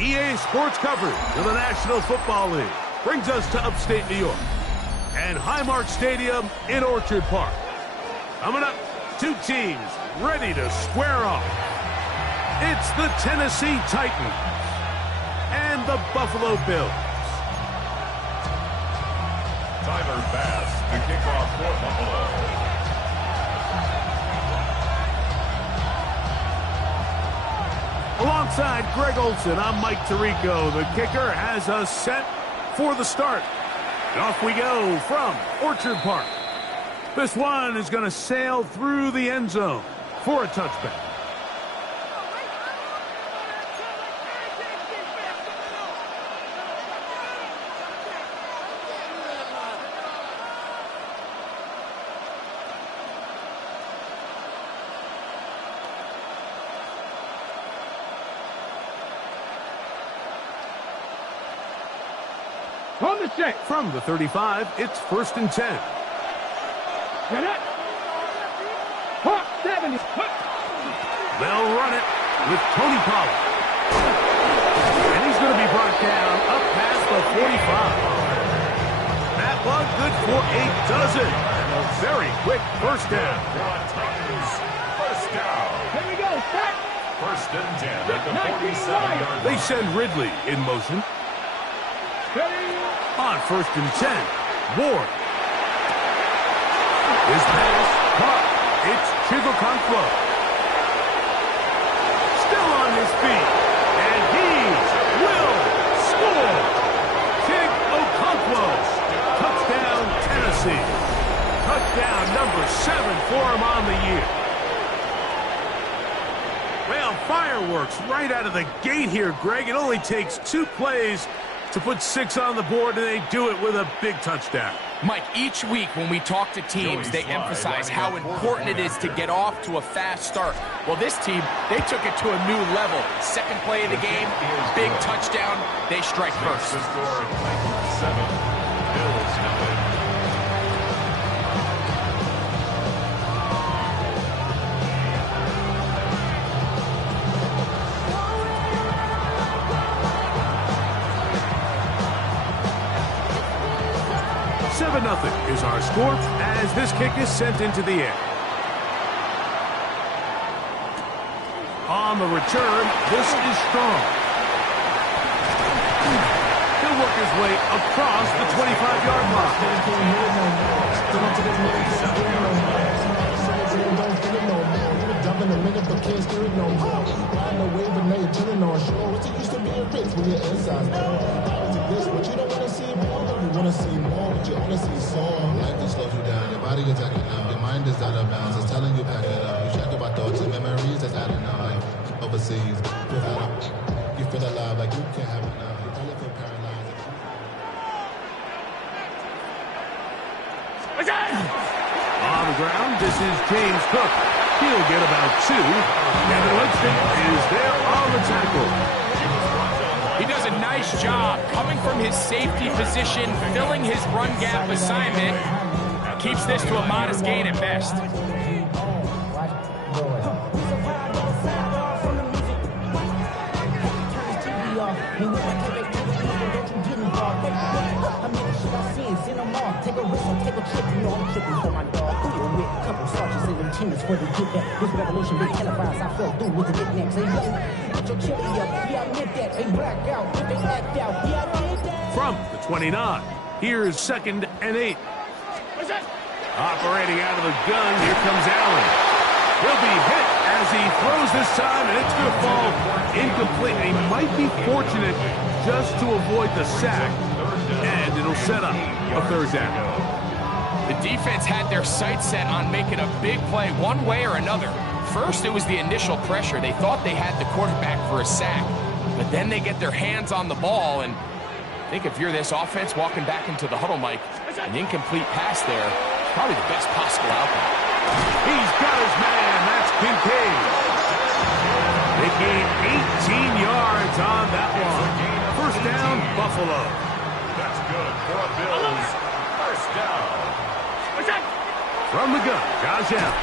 EA Sports coverage of the National Football League brings us to upstate New York and Highmark Stadium in Orchard Park. Coming up, two teams ready to square off. It's the Tennessee Titans and the Buffalo Bills. Tyler Bass, the kickoff for Buffalo. Alongside Greg Olson, I'm Mike Tirico. The kicker has us set for the start. And off we go from Orchard Park. This one is going to sail through the end zone for a touchback. On the set. From the 35, it's 1st and 10. Get it. Hawk 70. They'll run it with Tony Pollard. And he's going to be brought down up past the 45. That one good for a dozen. And a very quick first down. First down. Here we go. Set. 1st and 10 at the 47-yard line. They send Ridley in motion. On 1st and 10, Ward. His pass caught. It's Chigokonkwo. Still on his feet. And he will score. Chigokonkwo. Touchdown, Tennessee. Touchdown number 7 for him on the year. Well, fireworks right out of the gate here, Greg. It only takes 2 plays to put 6 on the board, and they do it with a big touchdown. Mike, each week when we talk to teams, they emphasize how important it is to get off to a fast start. Well, this team, they took it to a new level. Second play of the game, big touchdown, they strike first. The score, 7, Bills 0. 7-0 is our score as this kick is sent into the air. On the return, this is Strong. He'll work his way across the 25-yard line. You want to see more, but you only see song. Life just slows you down. Your body is acting up. Your mind is out of bounds. It's telling you pack it up. You check about thoughts and memories that's adding up. Like overseas, you feel alive like you can't have enough. You probably feel paralyzed. On the ground, this is James Cook. He'll get about 2. And Winston is there on the tackle. He does a nice job coming from his safety position, filling his run gap assignment. Keeps this to a modest gain at best. From the 29, here's 2nd and 8. Operating out of the gun, here comes Allen. He'll be hit as he throws this time, and it's going to fall incomplete. He might be fortunate just to avoid the sack, and it'll set up a 3rd down. The defense had their sights set on making a big play one way or another. First, it was the initial pressure. They thought they had the quarterback for a sack, but then they get their hands on the ball, and I think if you're this offense walking back into the huddle, Mike, an incomplete pass there is probably the best possible outcome. He's got his man. That's Kincaid. They gain 18 yards on that one. 1st down, Buffalo. That's good for a Bills. 1st down. From the gun, Josh Allen.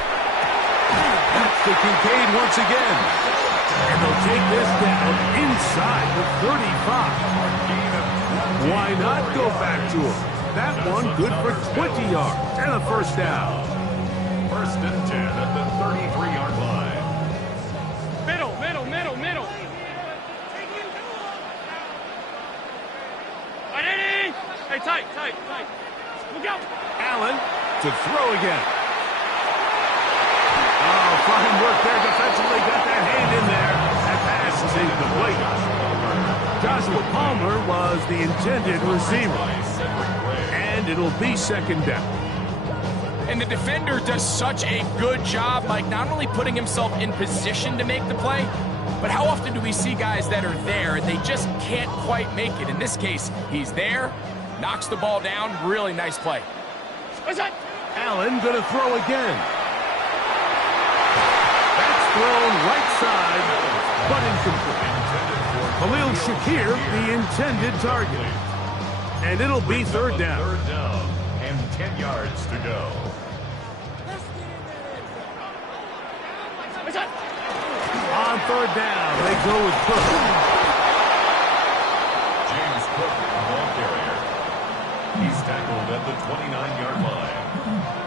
to Kincaid once again. And they'll take this down inside the 35. Why not go back to him? That one good for 20 yards and a first down. First and 10 at the 33-yard line. Middle, middle, middle, middle. Hey, tight, tight, tight. Look out. Allen to throw again. Oh, fine work there defensively. Got that hand in there. That pass is incomplete. Joshua Palmer was the intended receiver. And it'll be second down. And the defender does such a good job, Mike, not only putting himself in position to make the play, but how often do we see guys that are there and they just can't quite make it? In this case, he's there, knocks the ball down. Really nice play. What's that? Allen going to throw again. That's thrown right side, but incomplete. Khalil Shakir, the intended target. And it'll be third down. Third down and 10 yards to go. What's that? On third down, they go with Cook. James Cook, ball carrier. He's tackled at the 29-yard line.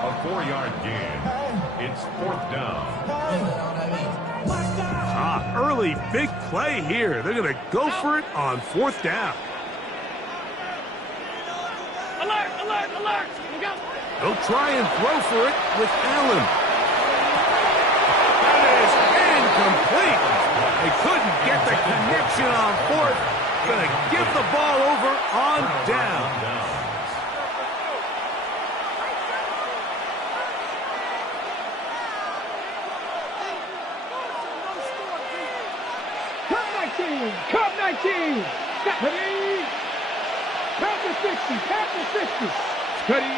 A 4-yard gain. It's fourth down. Early big play here. They're going to go for it on fourth down. Alert, alert, alert. Look out. They'll try and throw for it with Allen. That is incomplete. They couldn't get the connection on fourth. Going to give the ball over on down. Cup 19. Stephanie. Count to 60. Count to 60. Steady.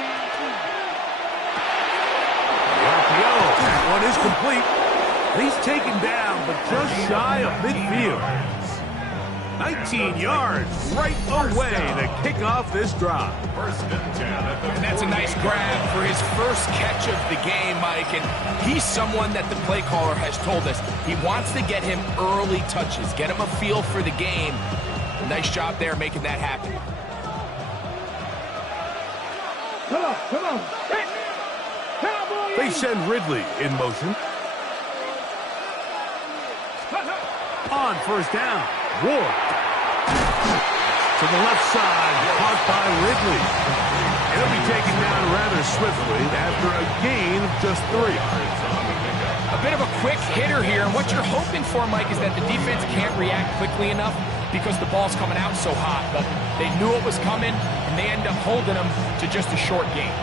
The RPO. That one is complete. He's taken down, but just shy of midfield. 19 yards right away to kick off this drive. First and 10 at the And that's a nice grab for his first catch of the game, Mike. And he's someone that the play caller has told us he wants to get him early touches, get him a feel for the game. Nice job there making that happen. Come on, come on. Hit. Cowboy. They send Ridley in motion. On first down, Ward. To the left side, caught by Ridley. It'll be taken down rather swiftly after a gain of just 3. A bit of a quick hitter here, and what you're hoping for, Mike, is that the defense can't react quickly enough because the ball's coming out so hot. But they knew it was coming, and they end up holding them to just a short gain.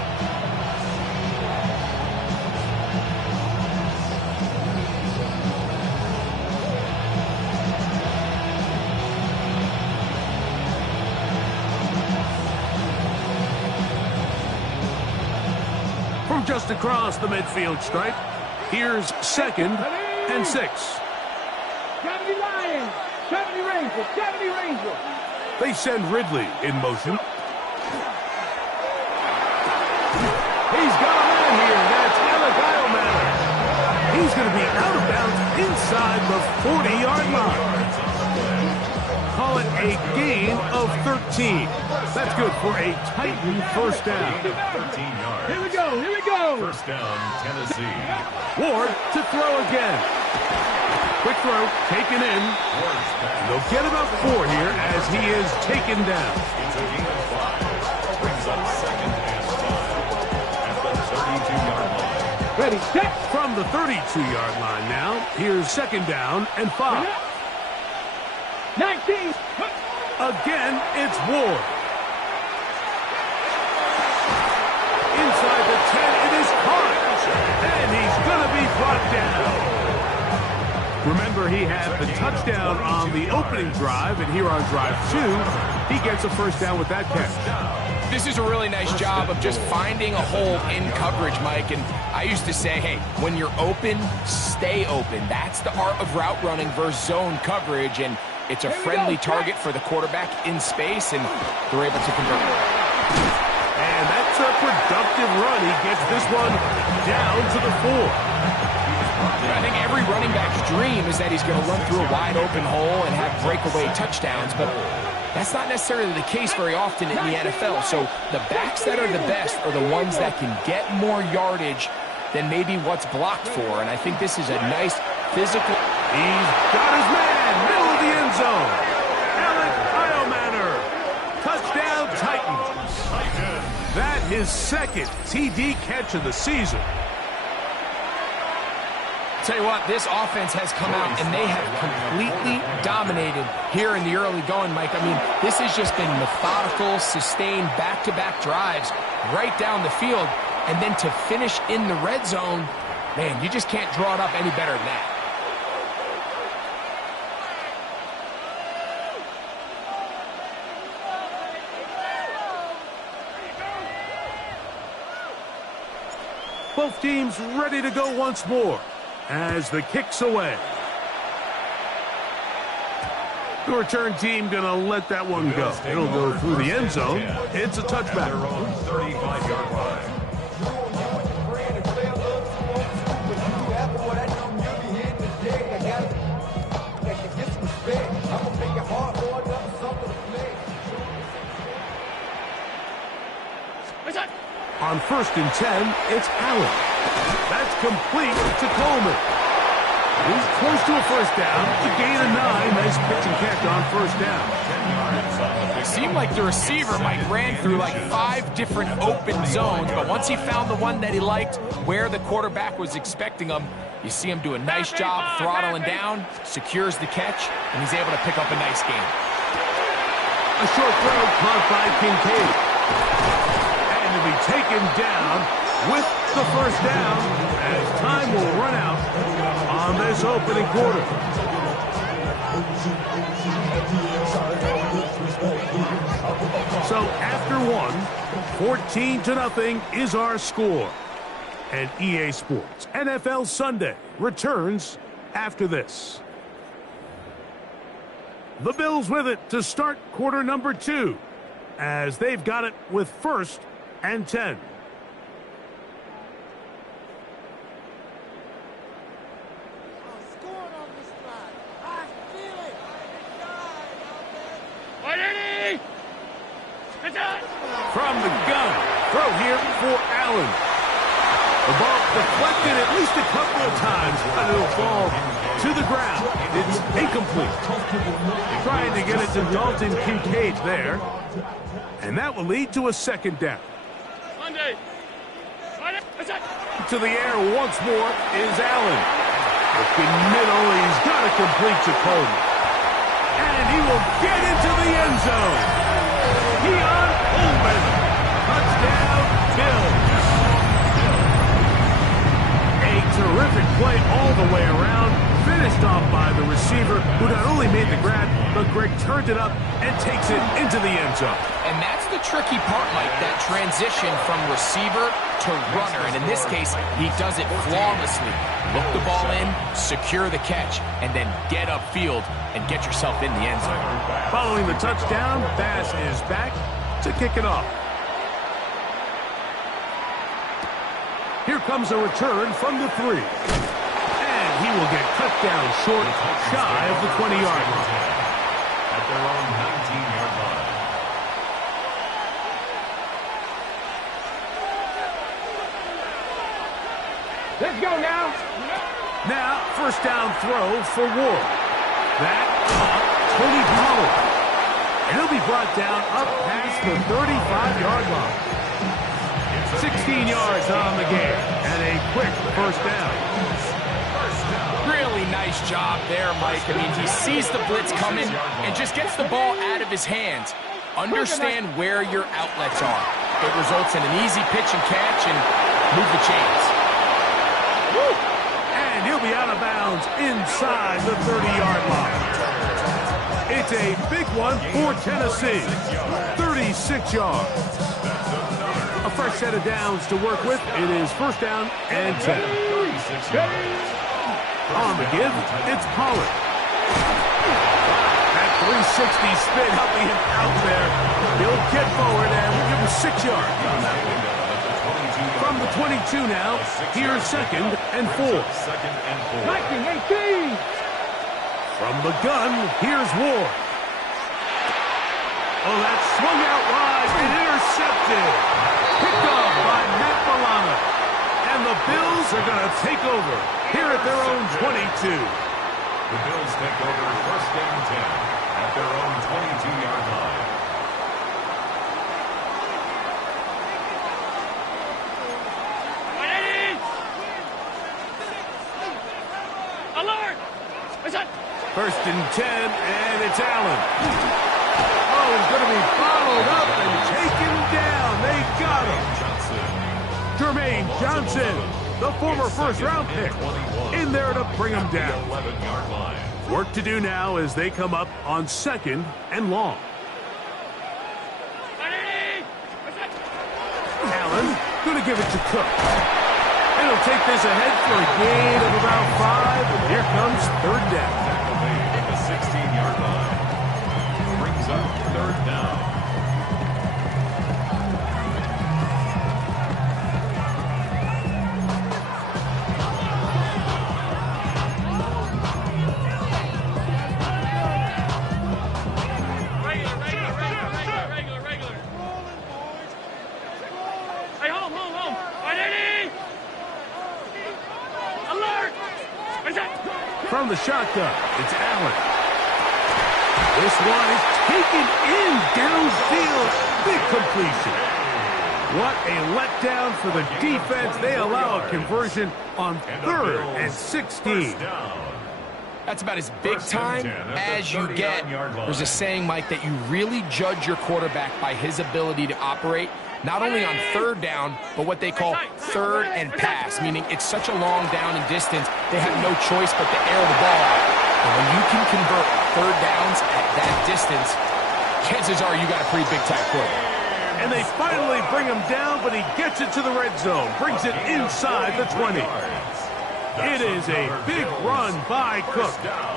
From just across the midfield stripe, here's second and 6. 70 Lions. 70 Rangers. 70 Rangers. They send Ridley in motion. He's got a man here. That's Elikyle Manor. He's going to be out of bounds inside the 40-yard line. Call it a gain of 13. That's good for a Titan first down. 13 yards. Here we go. Here we go. First down, Tennessee. Ward to throw again. Quick throw, taken in. They'll get about 4 here as he is taken down. It's a gain of 5. Brings up second and 5 at the 32-yard line. Ready, set. From the 32-yard line now, here's second down and 5. 19. Again, it's Ward. Inside the 10, it is caught. And he's going to be brought down. Remember, he had the touchdown on the opening drive, and here on drive 2, he gets a first down with that catch. This is a really nice job of just finding a hole in coverage, Mike. And I used to say, hey, when you're open, stay open. That's the art of route running versus zone coverage, and it's a friendly target for the quarterback in space, and they're able to convert. And that's a productive run. He gets this one down to the 4. I think running back's dream is that he's going to run through a wide open hole and have breakaway touchdowns, but that's not necessarily the case very often in the NFL. So the backs that are the best are the ones that can get more yardage than maybe what's blocked for, and I think this is a nice physical. He's got his man, middle of the end zone. Alec Iomanner, touchdown Titans. That his second TD catch of the season. Tell you what, this offense has come out and they have completely dominated here in the early going, Mike. I mean, this has just been methodical, sustained, back-to-back drives right down the field. And then to finish in the red zone, man, you just can't draw it up any better than that. Both teams ready to go once more as the kick's away. The return team going to let that one go. It'll go through the end zone. It's a touchback. 35-yard line. On 1st and 10, it's Allen. That's complete to Coleman. He's close to a first down. A gain of 9. Nice pitch and catch on first down. It seemed like the receiver, Mike, ran through like 5 different open zones, but once he found the one that he liked, where the quarterback was expecting him, you see him do a nice job throttling down, secures the catch, and he's able to pick up a nice gain. A short throw caught by Kincaid. And to be taken down with the first down as time will run out on this opening quarter. So after one, 14-0 is our score. And EA Sports NFL Sunday returns after this. The Bills with it to start quarter number 2 as they've got it with 1st and 10. From the gun, throw here for Allen. The ball deflected at least a couple of times, but it'll fall to the ground. It's incomplete. Trying to get it to Dalton Kincaid there. And that will lead to a second down. To the air once more is Allen. Looking middle, he's got to complete to Coleman. And he will get into the end zone. Keon Coleman. Touchdown, Bills. A terrific play all the way around. Finished off by the receiver, who not only made the grab, but Greg turned it up and takes it into the end zone. And that's the tricky part, Mike, that transition from receiver to runner. And in this case, he does it flawlessly. Look the ball in, secure the catch, and then get upfield and get yourself in the end zone. Following the touchdown, Bass is back to kick it off. Here comes a return from the 3. And he will get cut down short, shy of the 20-yard line. At their own 19-yard line. Let's go now. Now, first down throw for Ward. That caught Tony Pollard. And he'll be brought down up past the 35-yard line. 16 yards on the game, and a quick first down. Really nice job there, Mike. I mean, he sees the blitz coming and just gets the ball out of his hands. Understand where your outlets are. It results in an easy pitch and catch and move the chains. Woo! And he'll be out of bounds inside the 30-yard line. It's a big one for Tennessee. 36 yards. A fresh set of downs to work with. It is first down and 10. On the give, it's Pollard. That 360 spin helping him out there. He'll get forward and we'll give him 6 yards on that one. From the 22 now, here's second and 4. Second and 4. Viking 18. From the gun, here's Ward. Oh, that swung out wide and intercepted. Picked off by Matt Milano. And the Bills are going to take over here at their own 22. The Bills take over first and 10 at their own 22-yard line. Alert! First and 10, and it's Allen. Oh, he's going to be followed up and taken down. They got him. Jermaine Johnson, the former first-round pick, in there to bring him down. 11-yard line. Work to do now as they come up on second and long. Allen going to give it to Cook. And he'll take this ahead for a gain of about 5. And here comes third down. At the 16-yard line. Brings up third down. Regular. Hey, home. Alert! From the shotgun, it's Allen. This one is taken in downfield. Big completion. What a letdown for the defense. They allow a conversion on third and 16. That's about as big time as you get. There's a saying, Mike, that you really judge your quarterback by his ability to operate, not only on third down, but what they call third and pass, meaning it's such a long down and distance, they have no choice but to air the ball out. And when you can convert third downs at that distance, chances are you got a pretty big-time quarterback. And they finally bring him down, but he gets it to the red zone, brings it inside the 20. It is a big run by Cook.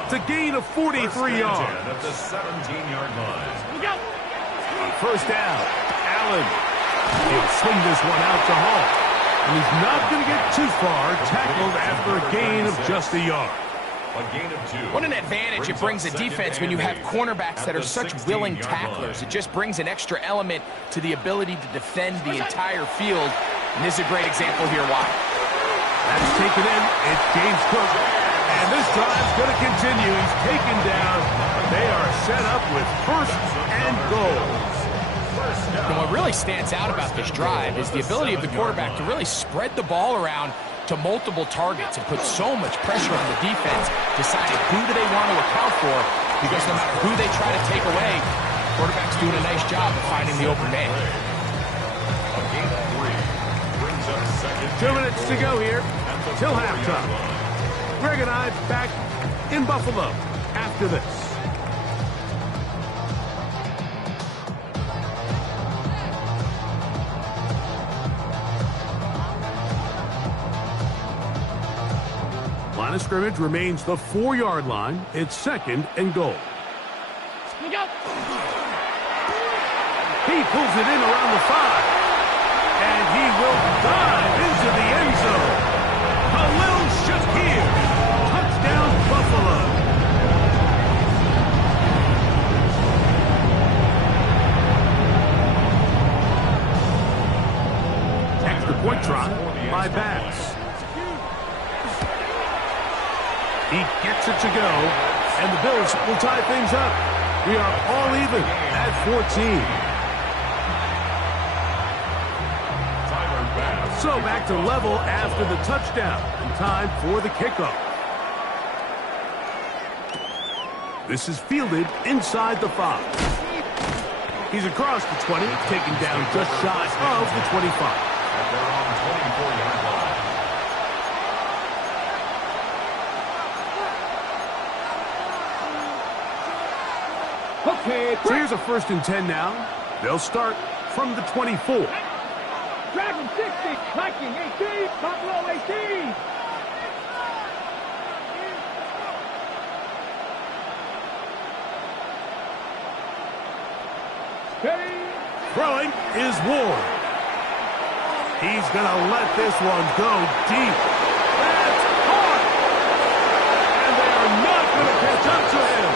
It's a gain of 43 yards. At the 17-yard line. On first down, Allen. He'll swing this one out to Hall. And he's not going to get too far, tackled after a gain of just a yard. A gain of 2. What an advantage it brings a defense when you have cornerbacks that are such willing tacklers. It just brings an extra element to the ability to defend the entire field. And this is a great example here why. That's taken in. It's James Cook. And this drive's going to continue. He's taken down. They are set up with first and goal. And what really stands out about this drive is the ability of the quarterback to really spread the ball around to multiple targets and put so much pressure on the defense, deciding who do they want to account for, because no matter who they try to take away, the quarterback's doing a nice job of finding the open man. A gain of 3. Brings up second. 2 minutes to go here till halftime. Greg and I back in Buffalo after this. Line of scrimmage remains the 4-yard line. It's second and goal. He pulls it in around the 5. And he will dive into the end zone. Khalil Shakir. Touchdown, Buffalo. Extra point try by Bass. He gets it to go, and the Bills will tie things up. We are all even at 14. So back to level after the touchdown, and time for the kickoff. This is fielded inside the 5. He's across the 20, taken down just shy of the 25. At their own 24-yard line. Okay, So here's a first and 10 now. They'll start from the 24. Dragon 60, Viking 18, Buffalo 18. Ready? Throwing is Ward. He's going to let this one go deep. That's hard. And they are not going to catch up to him.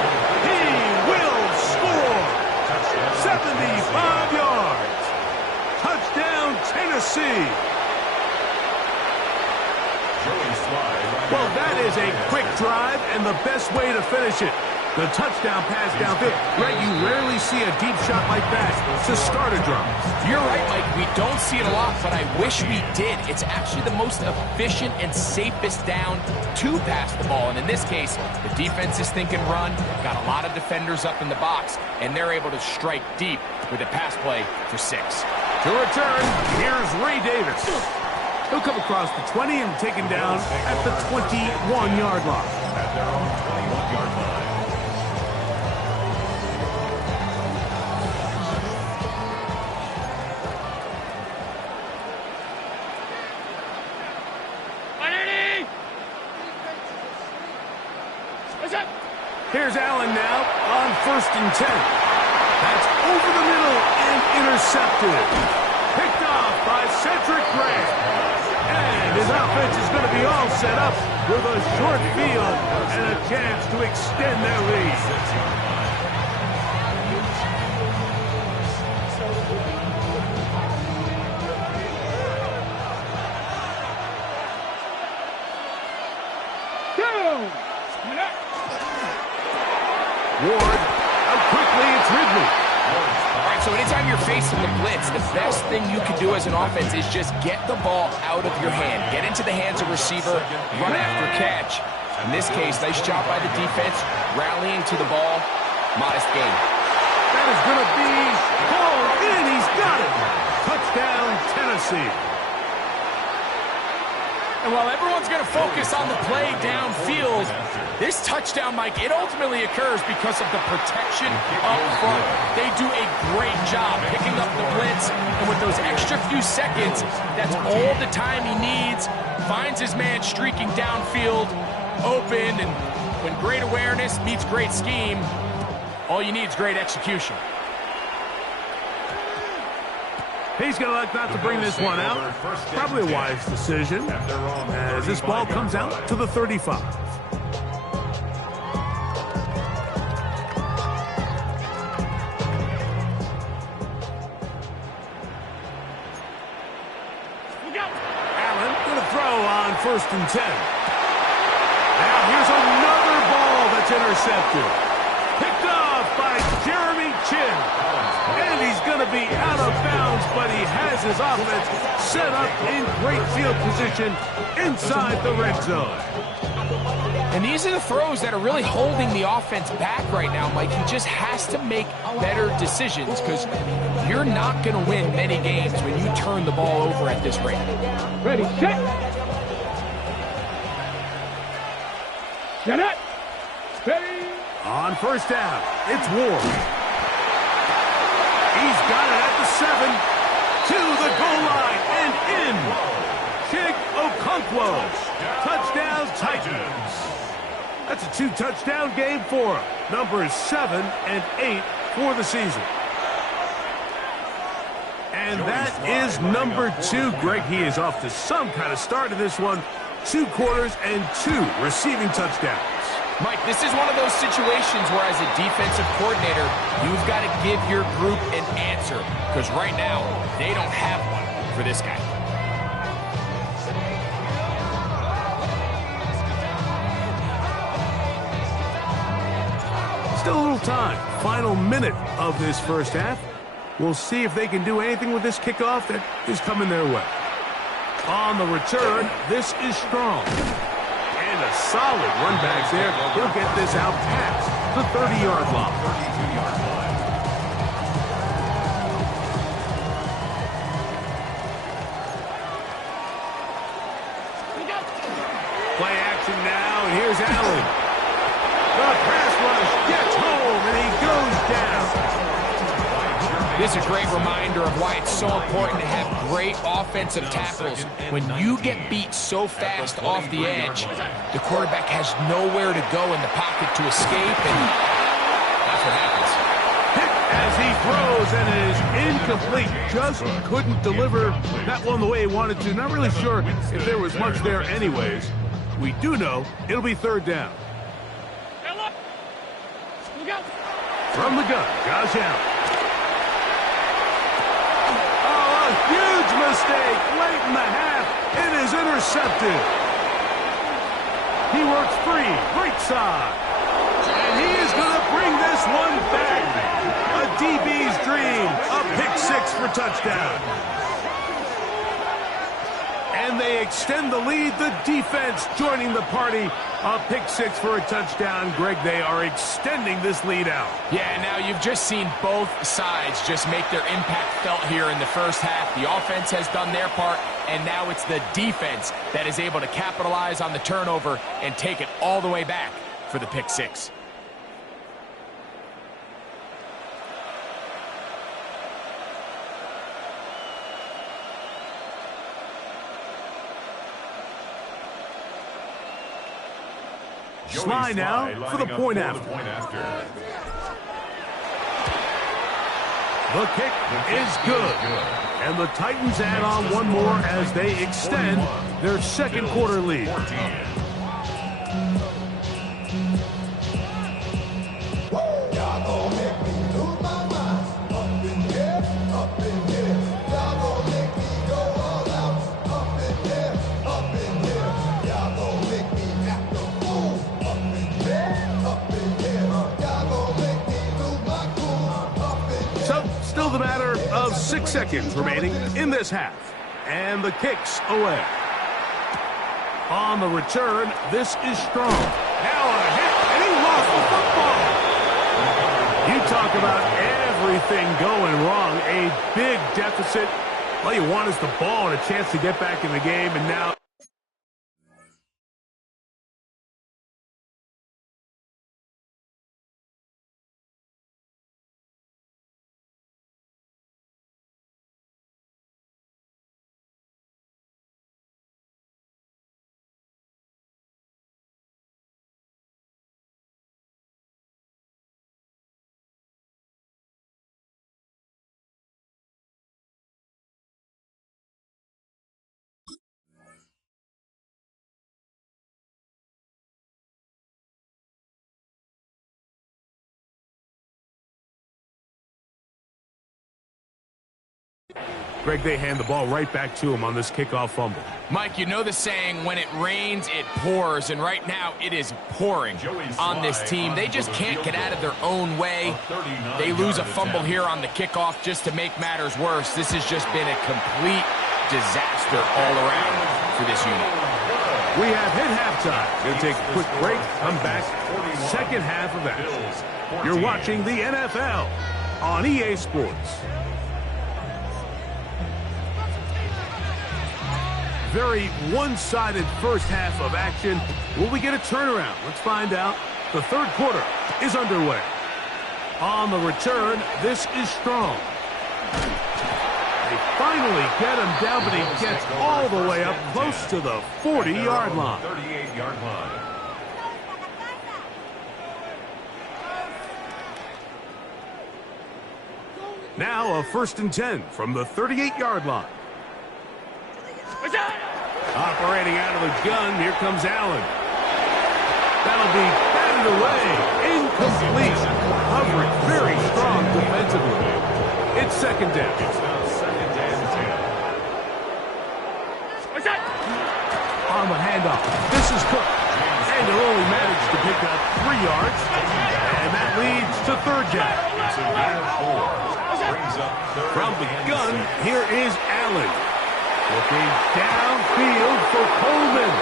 He will score. 75 yards. Touchdown, Tennessee. Well, that is a quick drive and the best way to finish it. The touchdown pass downfield. Greg, you rarely see a deep shot like that to start a drive. You're right, Mike. We don't see it a lot, but I wish we did. It's actually the most efficient and safest down to pass the ball. And in this case, the defense is thinking run, got a lot of defenders up in the box, and they're able to strike deep with a pass play for 6. To return, here's Ray Davis. He'll come across the 20 and taken down at the 21-yard line. At their own 21-yard line. Here's Allen now on 1st and 10. That's over the middle and intercepted. Picked off by Cedric Gray. And his offense is going to be all set up with a short field and a chance to extend their lead. Ward, out quickly, it's Ridley. All right, so anytime you're facing the blitz, the best thing you can do as an offense is just get the ball out of your hand. Get into the hands of receiver, run after catch. In this case, nice job by the defense, rallying to the ball. Modest gain. That is going to be called in. He's got it. Touchdown, Tennessee. And while everyone's going to focus on the play downfield, this touchdown, Mike, it ultimately occurs because of the protection up front. They do a great job picking up the blitz, and with those extra few seconds, that's all the time he needs. Finds his man streaking downfield, open, and when great awareness meets great scheme, all you need is great execution. He's going to elect not to bring this one out. Probably a wise decision as this ball comes out to the 35. Allen going to throw on 1st and 10. Now here's another ball that's intercepted. Picked off by Jeremy Chinn. And he's going to be out of bounds, but he has his offense set up in great field position inside the red zone. And these are the throws that are really holding the offense back right now, Mike. He just has to make better decisions because you're not going to win many games when you turn the ball over at this rate. Ready, set. Set up. Ready. On 1st down, it's Ward. He's got it at the 7, to the goal line, and in. Chig Okonkwo. Touchdown, Titans. That's a 2-touchdown game for him. Numbers 7 and 8 for the season. And that is number 2. Greg, he is off to some kind of start in this one. 2 quarters and 2 receiving touchdowns. Mike, this is one of those situations where as a defensive coordinator, you've got to give your group an answer. Because right now, they don't have one for this guy. Still a little time. Final minute of this first half. We'll see if they can do anything with this kickoff that is coming their way. On the return, this is Strong. And a solid run back there. He'll get this out past the 30-yard line. 32-yard line. Play action now, and here's Allen. The pass rush gets home, and he goes down. This is a great reminder of why it's so important to have great offensive tackles. When you get beat so fast off the edge, the quarterback has nowhere to go in the pocket to escape, and that's what happens. Hit as he throws and it is incomplete. Just couldn't deliver that one the way he wanted to. Not really sure if there was much there anyways. We do know it'll be third down. From the gun, Josh Allen. Oh, a huge mistake late in the half. It is intercepted. He works free, right side. And he is going to bring this one back. A DB's dream. A pick six for touchdown. And they extend the lead. The defense joining the party. A pick six for a touchdown. Greg, they are extending this lead out. Yeah, now you've just seen both sides just make their impact felt here in the first half. The offense has done their part, and now it's the defense that is able to capitalize on the turnover and take it all the way back for the pick six. Sly now for the point after. The kick is good. And the Titans add on one more as they extend their second quarter lead. The matter of 6 seconds remaining in this half. And the kick's away. On the return, this is strong. Now a hit, and he lost the football. You talk about everything going wrong. A big deficit. All you want is the ball and a chance to get back in the game, and now... Greg, they hand the ball right back to him on this kickoff fumble. Mike, you know the saying, when it rains, it pours, and right now it is pouring on this team. They just can't get out of their own way. They lose a fumble here on the kickoff just to make matters worse. This has just been a complete disaster all around for this unit. We have hit halftime. Going to take a quick break, come back, second half of action. You're watching the NFL on EA Sports. Very one-sided first half of action. Will we get a turnaround? Let's find out. The third quarter is underway. On the return, this is strong. They finally get him down, but he gets all the way up close to the 40-yard line. 38-yard line. Now a 1st and 10 from the 38-yard line. Operating out of the gun, here comes Allen. That'll be batted away. Incomplete. Coverage very strong defensively. It's second down. On the handoff, this is Cook. And he'll only manage to pick up 3 yards. And that leads to third down. From the gun, here is Allen. Looking downfield for Coleman.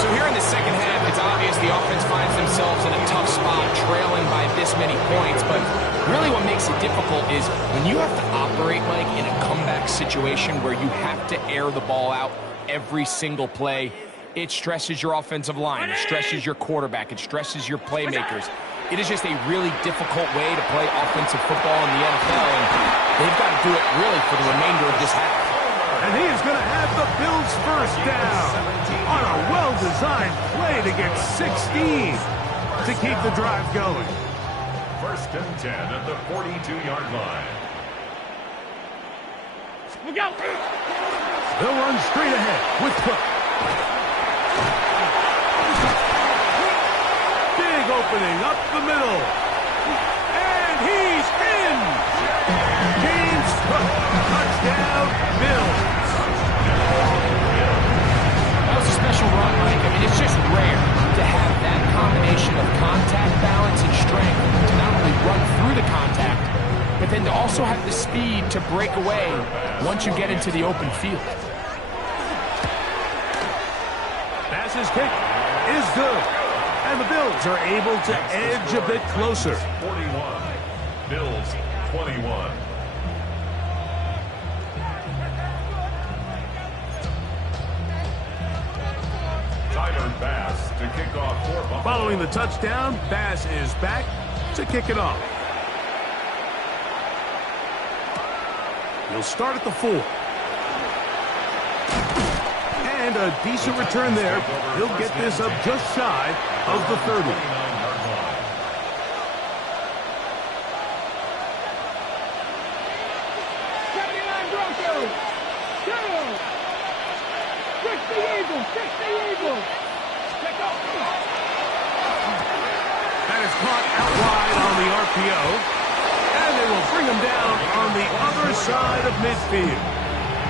So here in the second half, it's obvious the offense finds themselves in a tough spot, trailing by this many points. But really what makes it difficult is when you have to operate, Mike, in a comeback situation where you have to air the ball out every single play, it stresses your offensive line, it stresses your quarterback, it stresses your playmakers. It is just a really difficult way to play offensive football in the NFL, and they've got to do it really for the remainder of this half. And he is going to have the Bills first down on a well-designed play to get 16 to keep the drive going. First and 10 at the 42-yard line. Look out! They'll run straight ahead with Cook. Big opening up the middle. And he's in! James Cook, touchdown, Bills. That was a special run, Mike. I mean, it's just rare to have that combination of contact balance and strength to not only run through the contact, but then to also have the speed to break away once you get into the open field. Pass's kick is good. And the Bills are able to edge a bit closer. 41. Bills 21. Tyler Bass to kick off for Buffalo. Following the touchdown, Bass is back to kick it off. He'll start at the 4. And a decent return there. He'll get this up just shy of the 30. 79 Broncos! Go! Fix the Eagles! Fix the Eagles! Check out! That is caught out wide on the RPO. And they will bring him down on the other side of midfield.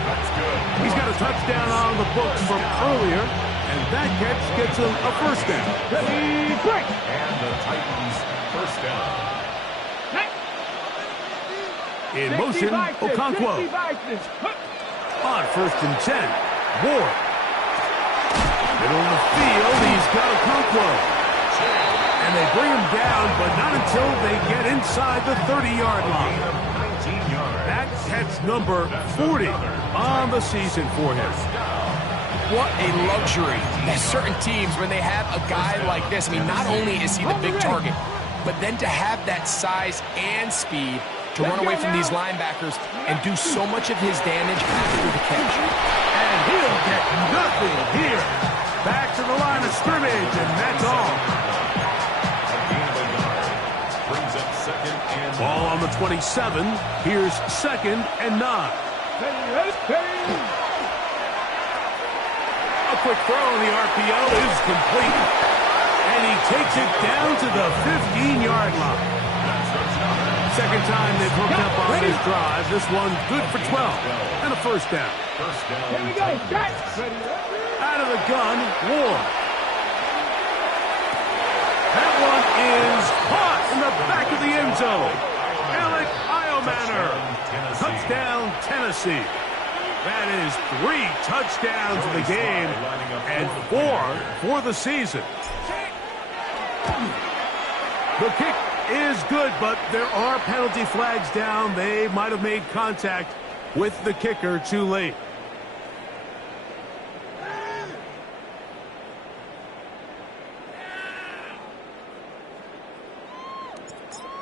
That's good. He's got a touchdown on the books from earlier, and that catch gets him a first down. Ready, break! And the Titans first down. In motion, Okonkwo. On first and 10, Ward. Middle of the field, he's got Okonkwo. And they bring him down, but not until they get inside the 30-yard line. 19 yards. That's catch number 40 on the season for him. What a luxury that certain teams, when they have a guy like this, I mean, not only is he the big target, but then to have that size and speed to run away from these linebackers and do so much of his damage after the catch. And he'll get nothing here. Back to the line of scrimmage, and that's all. Brings up second and Ball on the 27. Here's second and 9. A quick throw on the RPO is complete. And he takes it down to the 15-yard line. Second time they've hooked up on this drive. This one good for 12 and a first down. first down. Here we go, set! Out of the gun, Ward. That one is caught in the back of the end zone. Alec Iomanner. Touchdown, Tennessee. That is 3 touchdowns in the game and 4 for the season. The kick is good, but there are penalty flags down. They might have made contact with the kicker too late.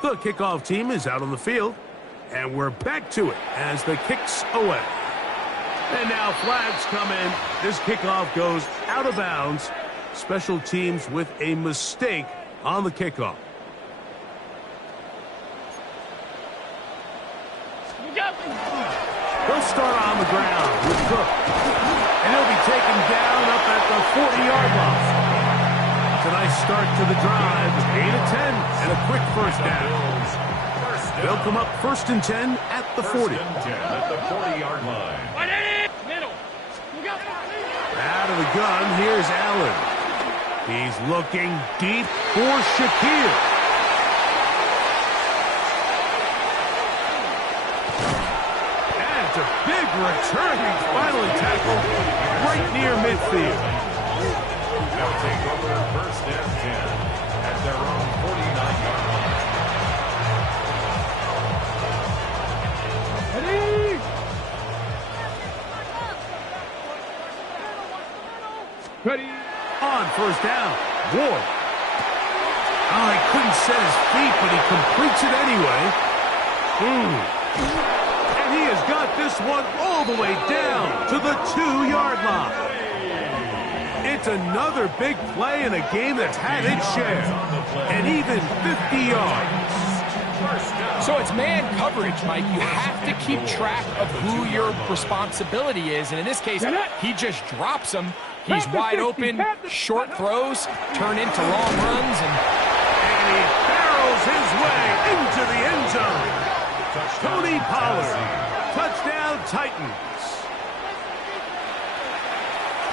The kickoff team is out on the field, and we're back to it as the kick's away. And now flags come in. This kickoff goes out of bounds. Special teams with a mistake on the kickoff. He'll start on the ground with Cook. And he'll be taken down up at the 40-yard line. It's a nice start to the drive. 8-10 and a quick first down. They'll come up first and 10 at the 40. First and 10 at the 40-yard line. Out of the gun, here's Allen. He's looking deep for Shakir. And it's a big return. He's finally tackled right near midfield. They'll take over first and 10 at their own 49-yard line. Ready? Ready? On first down, Ward. Oh, he couldn't set his feet, but he completes it anyway. And he has got this one all the way down to the 2-yard line. It's another big play in a game that's had its share. And even 50 yards. So it's man coverage, Mike. You have to keep track of who your responsibility is. And in this case, he just drops him. He's wide open. Short throws turn into long runs. And he barrels his way into the end zone. Tony Pollard. Touchdown, Titans.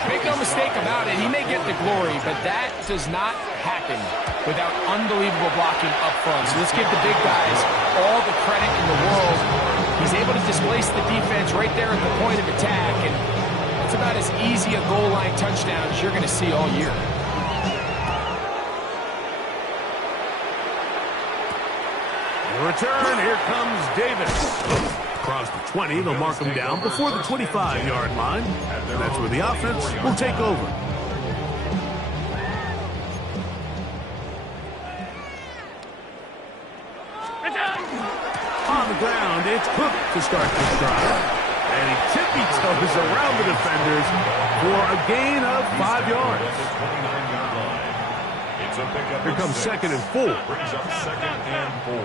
Make no mistake about it, he may get the glory, but that does not happen without unbelievable blocking up front. So let's give the big guys all the credit in the world. He's able to displace the defense right there at the point of attack, and it's about as easy a goal line touchdown as you're going to see all year. The return, here comes Davis. Across the 20, they'll mark him down before the 25-yard line. And that's where the offense will take over. On the ground, it's Cook to start this drive. And he tippy-toes around the defenders for a gain of 5 yards. Here comes 2nd and 4. Brings up 2nd and 4.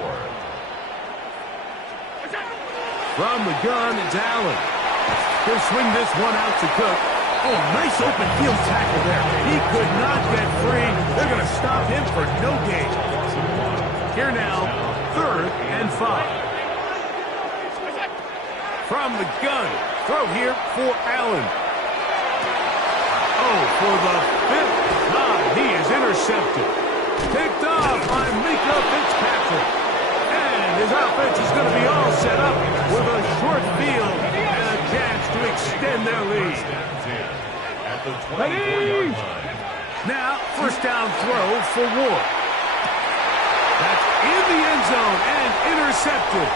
From the gun, it's Allen. He'll swing this one out to Cook. Oh, nice open field tackle there. He could not get free. They're going to stop him for no gain. Here now, 3rd and 5. From the gun, throw here for Allen. Oh, for the 5th time, he is intercepted. Picked off by Minkah Fitzpatrick. His offense is going to be all set up with a short field and a chance to extend their lead. Now, 1st down throw for Ward. That's in the end zone and intercepted.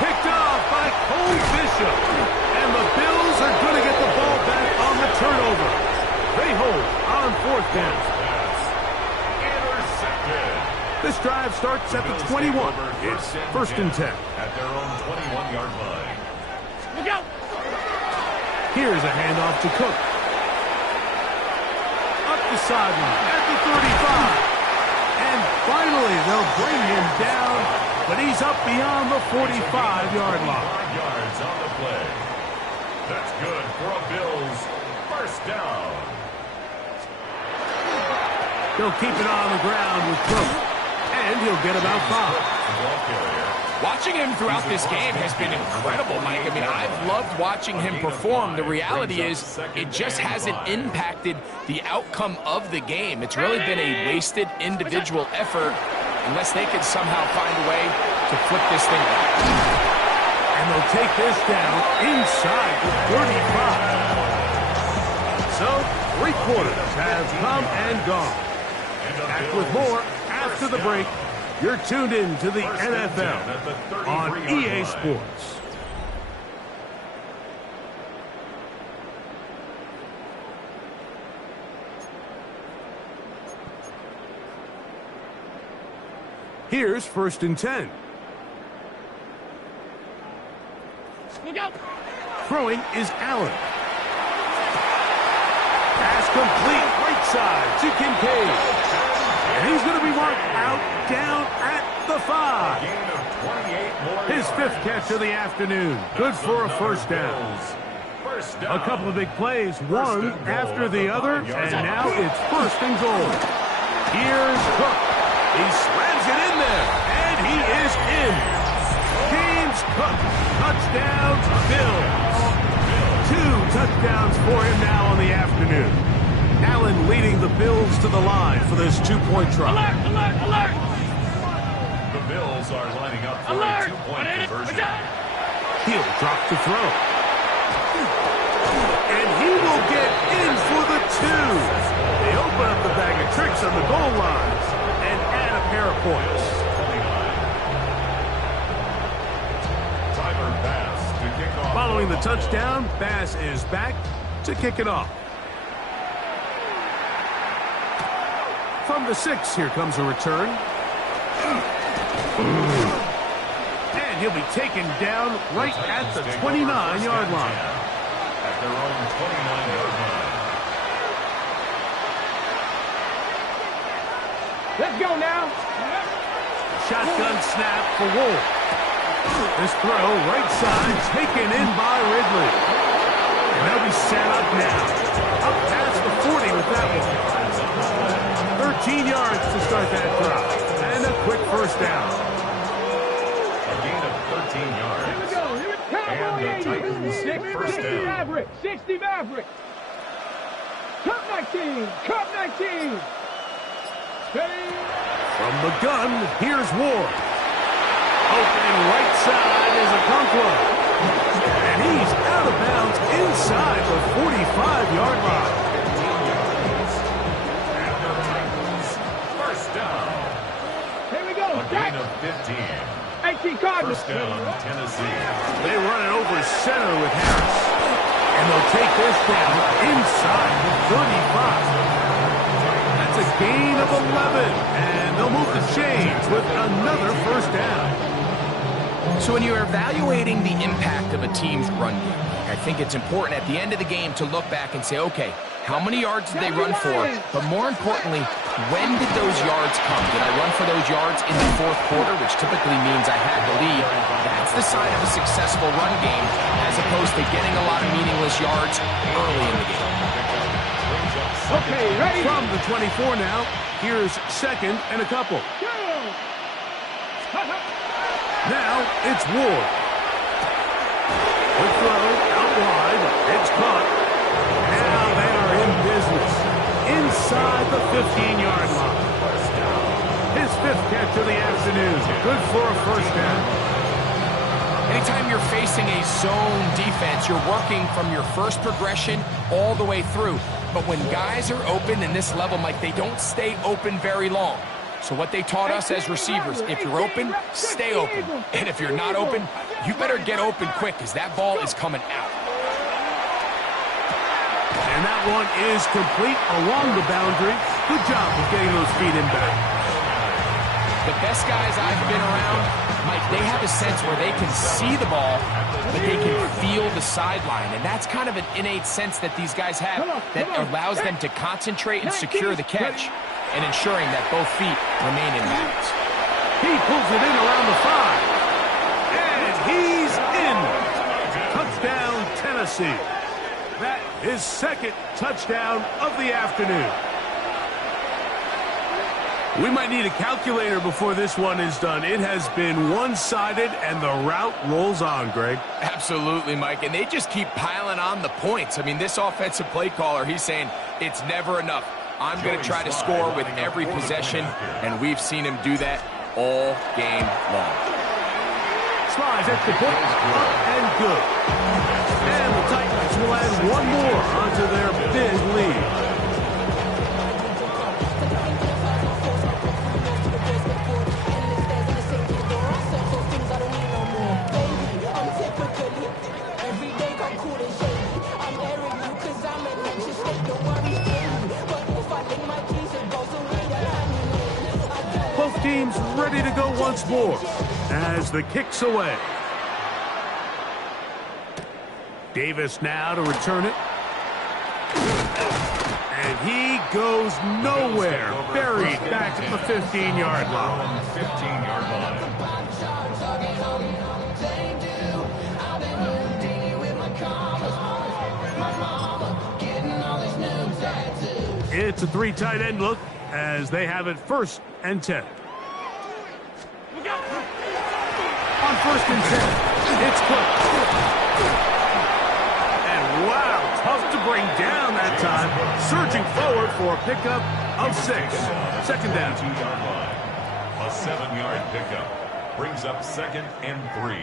Picked off by Cole Bishop. And the Bills are going to get the ball back on the turnover. They hold on 4th down. This drive starts at the 21. It's 1st and 10. At their own 21-yard line. Look out! Here's a handoff to Cook. Up the sideline at the 35. And finally, they'll bring him down, but he's up beyond the 45-yard line. 5 yards on the play. That's good for a Bills 1st down. He'll keep it on the ground with Cook. And he'll get about 5. Watching him throughout this game has been incredible, Mike. I mean, I've loved watching him perform. The reality is it just hasn't impacted the outcome of the game. It's really been a wasted individual effort unless they could somehow find a way to flip this thing back. And they'll take this down inside the 35. So, 3 quarters have come and gone. Back with more after the break. You're tuned in to the NFL on EA Sports. Here's 1st and 10. Look out! Throwing is Allen. Pass complete, right side to Kincaid. And he's going to be marked out, down at the 5. His 5th catch of the afternoon. Good for a 1st down. A couple of big plays, one after the other, and now it's 1st and goal. Here's Cook. He slams it in there, and he is in. James Cook, touchdown, Bills. 2 touchdowns for him now on the afternoon. Allen leading the Bills to the line for this 2-point try. Alert! Alert! Alert! The Bills are lining up for a 2-point conversion. He'll drop to throw. And he will get in for the 2. They open up the bag of tricks on the goal lines and add a pair of points. Following the touchdown, Bass is back to kick it off. From the 6, here comes a return. And he'll be taken down right at the 29-yard line. At their own 29-yard line. Let's go now. shotgun snap for Ward. This throw, right side, taken in by Ridley. And they'll be set up now. Up past the 40 with that one. 13 yards to start that drive. And a quick first down. A gain of 13 yards. Here we go. Here we go. And the Titans 60 first down. Maverick. 60 Maverick. Cup 19. Cup 19. Steady. From the gun, here's Ward. Opening right side is Okonkwo. And he's out of bounds inside the 45-yard line. And the Titans first down. Here we go. A gain of 15. 18 Cardinals. First down, Tennessee. They run it over center with Harris. And they'll take this down inside the 35. That's a gain of 11. And they'll move the chains with another first down. So when you're evaluating the impact of a team's run game, I think it's important at the end of the game to look back and say, okay, how many yards did they run for? But more importantly, when did those yards come? Did I run for those yards in the fourth quarter, which typically means I had the lead? That's the sign of a successful run game, as opposed to getting a lot of meaningless yards early in the game. Okay, ready? From the 24 now, here's second and a couple. Now it's Ward. Quick throw out wide. It's caught. Now they are in business. Inside the 15-yard line. His fifth catch of the afternoon. Good for a first down. Anytime you're facing a zone defense, you're working from your first progression all the way through. But when guys are open in this level, Mike, they don't stay open very long. So what they taught us as receivers, if you're open, stay open. And if you're not open, you better get open quick, because that ball is coming out. And that one is complete along the boundary. Good job of getting those feet in back. The best guys I've been around, Mike, they have a sense where they can see the ball, but they can feel the sideline. And that's kind of an innate sense that these guys have that allows them to concentrate and secure the catch, and ensuring that both feet remain in balance. He pulls it in around the 5. And he's in. Touchdown, Tennessee. That is second touchdown of the afternoon. We might need a calculator before this one is done. It has been one-sided, and the route rolls on, Greg. Absolutely, Mike, and they just keep piling on the points. I mean, this offensive play caller, he's saying it's never enough. I'm going to try to score with every possession, and we've seen him do that all game long. Slides at the point, up and good. And the Titans will add one more onto their big lead. Teams ready to go once more as the kick's away. Davis now to return it. And he goes nowhere. Buried back at the 15-yard line. 15-yard line. It's a three tight end look as they have it 1st and 10. On 1st and 10, it's Cook. And wow, tough to bring down that time. Surging forward for a pickup of 6. Second down. 2-yard line. A 7-yard pickup brings up 2nd and 3.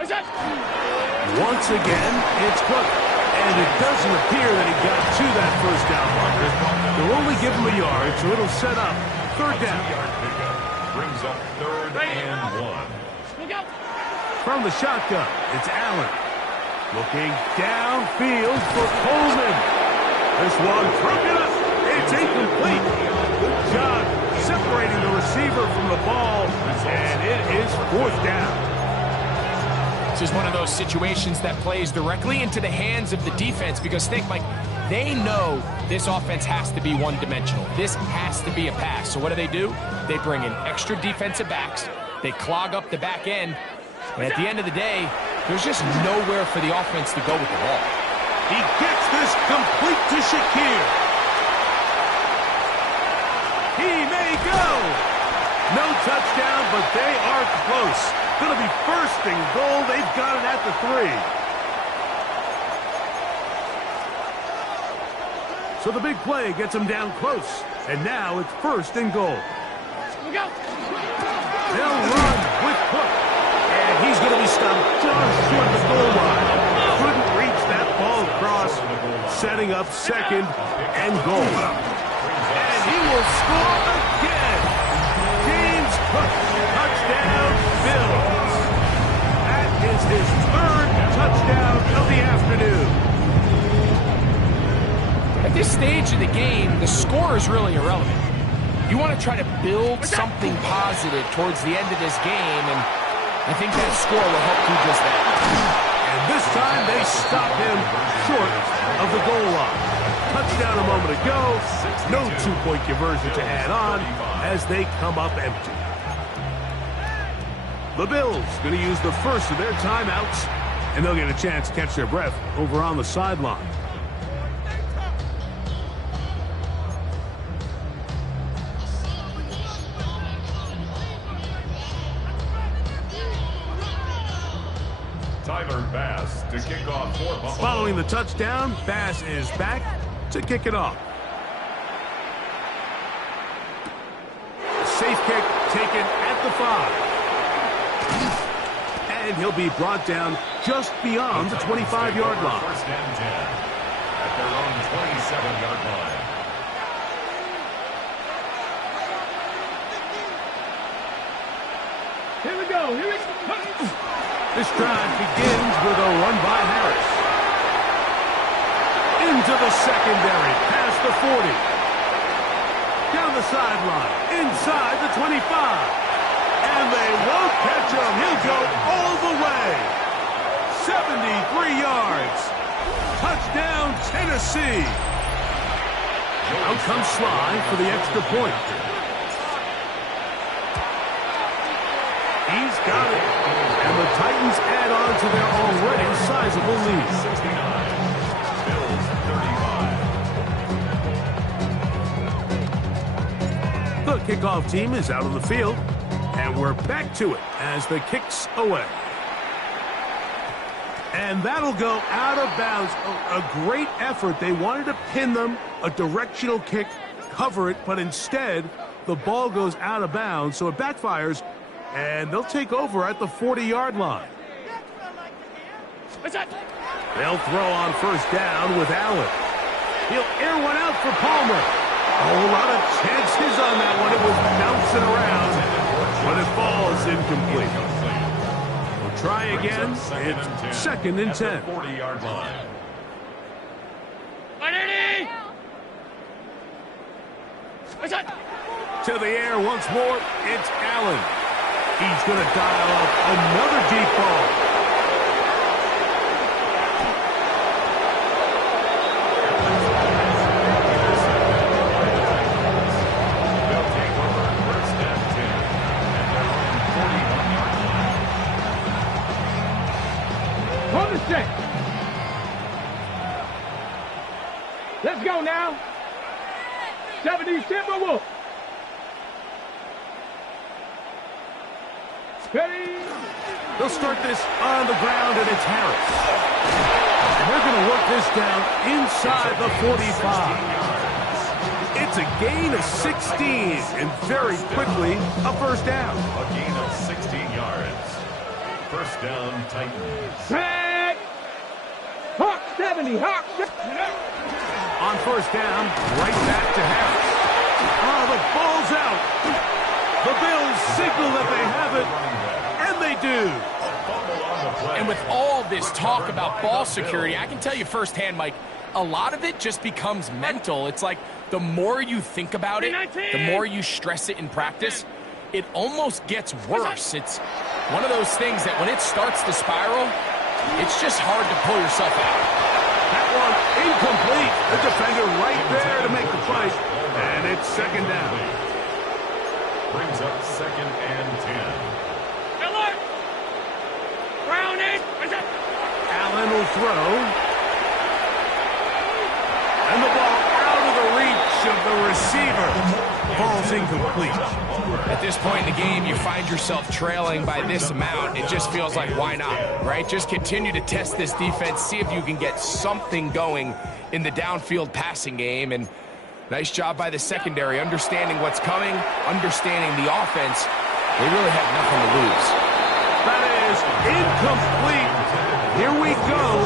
Once again, it's Cook. And it doesn't appear that he got to that first down marker. They'll only give him a yard, so it'll set up 3rd down. 3-yard pickup brings up 3rd and 1. From the shotgun, it's Allen. Looking downfield for Coleman. This one broken up. It's incomplete. Good job separating the receiver from the ball, and it is 4th down. This is one of those situations that plays directly into the hands of the defense, because think, Mike, They know this offense has to be one-dimensional. This has to be a pass. So what do? They bring in extra defensive backs. They clog up the back end. And at the end of the day, there's just nowhere for the offense to go with the ball. He gets this complete to Shakir. He may go. No touchdown, but they are close. Going to be first and goal. They've got it at the 3. So the big play gets him down close. And now it's first and goal. They'll run with Cook. And he's going to be stopped just short of the goal line. Couldn't reach that ball across. Setting up second and goal. And he will score again. James Cook, touchdown, Bills. That is his 3rd touchdown of the afternoon. At this stage of the game, the score is really irrelevant. You want to try to build something positive towards the end of this game, and I think that score will help do just that. And this time they stop him short of the goal line. Touchdown a moment ago. No 2-point conversion to add on as they come up empty. The Bills going to use the first of their timeouts, and they'll get a chance to catch their breath over on the sideline. Tyler Bass to kick off for Buffalo. Following the touchdown, Bass is back to kick it off. Safe kick taken at the 5. And he'll be brought down just beyond the 25-yard line. First and 10 at their own 27-yard line. Here we go. This drive begins with a run by Harris. Into the secondary, past the 40. Down the sideline, inside the 25. And they won't catch him. He'll go all the way. 73 yards. Touchdown, Tennessee. Out comes Sly for the extra point. He's got it. And the Titans add on to their already sizable lead. 69, Bills 35. The kickoff team is out on the field, and we're back to it as the kick's away. And that'll go out of bounds. A great effort. They wanted to pin them, a directional kick, cover it, but instead the ball goes out of bounds, so it backfires. And they'll take over at the 40-yard line. They'll throw on first down with Allen. He'll air one out for Palmer. A whole lot of chances on that one. It was bouncing around, but it falls incomplete. We'll try again. It's second and 10. 40-yard line. To the air once more. It's Allen. He's going to dial up another deep ball. They'll take over first and 10 at their own 41-yard line. Hold the check. Let's go now. 70 Timberwolves. They'll start this on the ground, and it's Harris. And they're going to work this down inside the 45. It's a gain of 16, and very quickly, a first down. A gain of 16 yards. First down, Titans. Tag. Hawk 70. Hawk. On first down, right back to Harris. Oh, the ball's out. The Bills signal that they have it, and they do. And with all this talk about ball security, I can tell you firsthand, Mike, a lot of it just becomes mental. It's like the more you think about it, the more you stress it in practice, it almost gets worse. It's one of those things that when it starts to spiral, it's just hard to pull yourself out. one incomplete. The defender right there to make the play. And it's second down. Brings up 2nd and 10. Miller! Brown it! Allen will throw. And the ball out of the reach of the receiver. Ball's incomplete. At this point in the game, you find yourself trailing by this amount. It just feels like, why not, right? Just continue to test this defense, see if you can get something going in the downfield passing game. And nice job by the secondary, understanding what's coming, understanding the offense. They really have nothing to lose. That is incomplete. Here we go.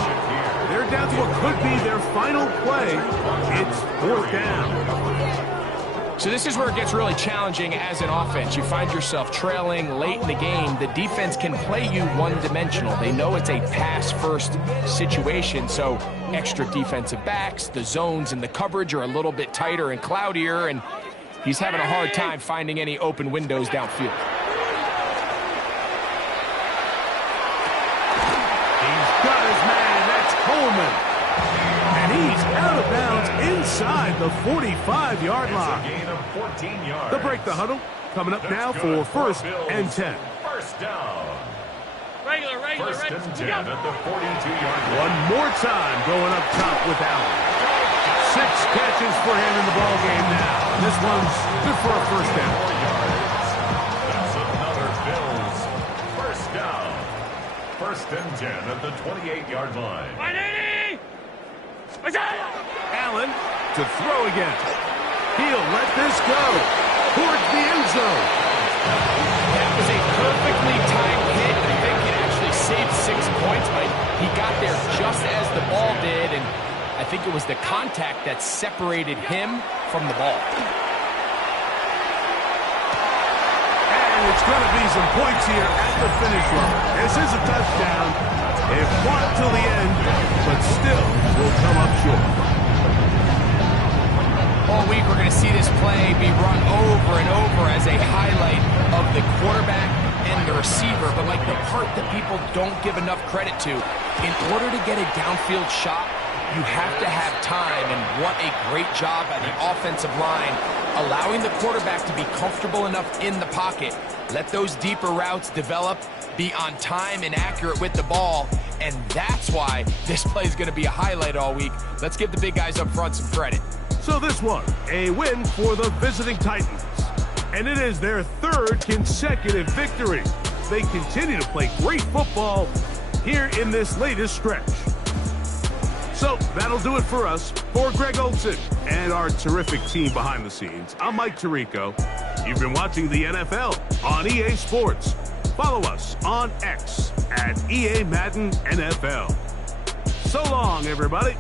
They're down to what could be their final play. It's 4th down. So this is where it gets really challenging as an offense. You find yourself trailing late in the game. The defense can play you one-dimensional. They know it's a pass-first situation, so extra defensive backs, the zones and the coverage are a little bit tighter and cloudier, and he's having a hard time finding any open windows downfield. He's got his man. That's Coleman. And he's out of bounds inside the 45-yard line. It's a gain of 14 yards. They'll break the huddle. Coming up now for 1st and 10. First down. Regular. 1st and 10 at the 42-yard line. One more time going up top with Allen. 6 catches for him in the ball game now. This one's good for a 1st down. 4 yards. That's another Bills. First down. 1st and 10 at the 28-yard line. 180! Allen to throw again. He'll let this go towards the end zone. That was a perfectly timed hit. I think it actually saved 6 points, but he got there just as the ball did, and I think it was the contact that separated him from the ball. And it's going to be some points here at the finish line. This is a touchdown. It fought till the end, but still will come up short. All week we're going to see this play be run over and over as a highlight of the quarterback and the receiver, but like the part that people don't give enough credit to, in order to get a downfield shot, you have to have time, and what a great job by the offensive line, allowing the quarterback to be comfortable enough in the pocket, let those deeper routes develop, be on time and accurate with the ball, and that's why this play is going to be a highlight all week. Let's give the big guys up front some credit. So this one, a win for the visiting Titans. And it is their 3rd consecutive victory. They continue to play great football here in this latest stretch. So that'll do it for us. For Greg Olson and our terrific team behind the scenes, I'm Mike Tirico. You've been watching the NFL on EA Sports. Follow us on X at EA Madden NFL. So long, everybody.